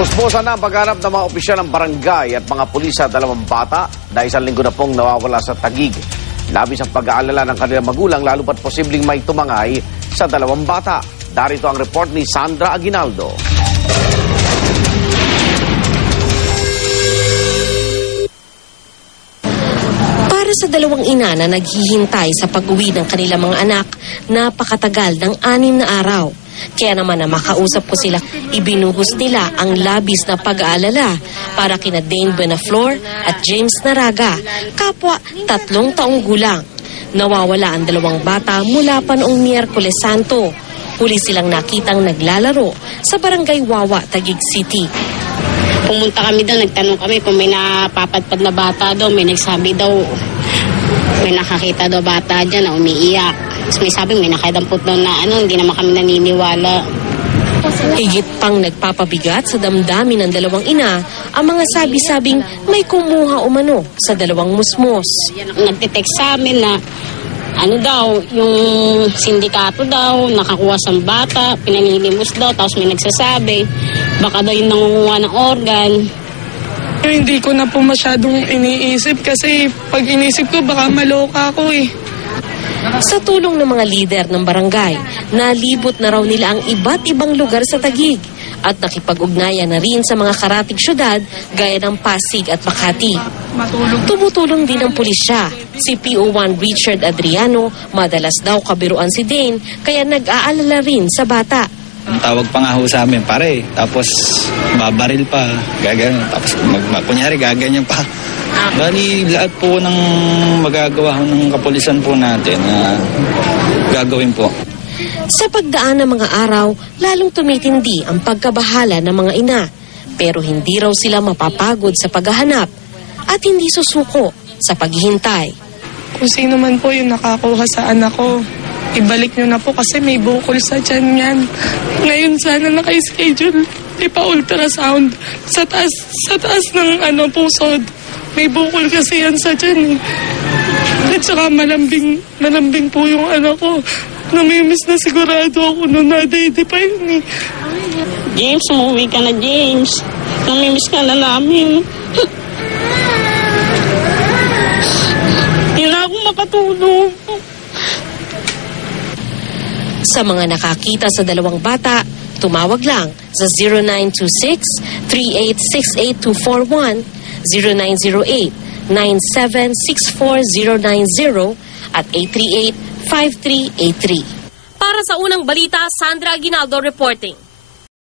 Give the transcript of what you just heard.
Puspusan na ang paghanap ng mga opisyal ng barangay at mga pulis sa dalawang bata dahil isang linggo na pong nawawala sa Taguig. Labis ang pag-aalala ng kanilang magulang lalo pat posibleng may tumangay sa dalawang bata. Darito ang report ni Sandra Aguinaldo. Para sa dalawang ina na naghihintay sa pag-uwi ng kanilang mga anak, napakatagal ng 6 na araw. Kaya naman na makausap ko sila, ibinuhos nila ang labis na pag-aalala para kina Dane Buenaflor at James Naraga, kapwa 3 taong gulang. Nawawala ang dalawang bata mula pa noong Miyerkules Santo. Huli silang nakitang naglalaro sa Barangay Wawa, Taguig City. Pumunta kami doon, nagtanong kami kung may napapadpad na bata doon. May nagsabi daw, may nakakita daw bata dyan na umiiyak. Tapos may sabi, may nakadampot daw na hindi naman kami naniniwala. Higit pang nagpapabigat sa damdamin ng dalawang ina ang mga sabi-sabing may kumuha umano sa dalawang musmos. Nagtitext sa amin na yung sindikato daw, nakakuha sa bata, pinanilimos daw, tapos may nagsasabi, baka daw yung nangunguha ng organ. Hindi ko na po masyadong iniisip kasi pag inisip ko baka maloka ako eh. Sa tulong ng mga lider ng barangay, nalibot na raw nila ang iba't ibang lugar sa Taguig at nakipag-ugnayan na rin sa mga karatig syudad gaya ng Pasig at Makati. Tumutulong din ang pulisya. Si PO1 Richard Adriano, madalas daw kabiruan si Dane, kaya nag-aalala rin sa bata. Tawag pa nga ho sa amin, pare. Tapos babaril pa, gagawin. Tapos kunyari gaganyan pa. Bali, lahat po ng magagawa ng kapulisan po natin na gagawin po. Sa pagdaan ng mga araw, lalong tumitindi ang pagkabahala ng mga ina. Pero hindi raw sila mapapagod sa paghahanap at hindi susuko sa paghihintay. Kung sino man po yung nakakuha sa anak ko, ibalik nyo na po kasi may bukol sa tiyan yan. Ngayon sana naka-schedule, ipa-ultrasound sa taas ng pusod. May bukol kasi yan sa tiyan eh. At saka malambing po yung anak ko. Namimiss na sigurado ako nung na-daddy pa yun eh. James, umuwi ka na, James. Namimiss ka na namin. Hindi na ako makatulog. Sa mga nakakita sa dalawang bata, tumawag lang sa 0926-3868241, 0908-9764090 at 838-5383. Para sa unang balita, Sandra Aguinaldo reporting.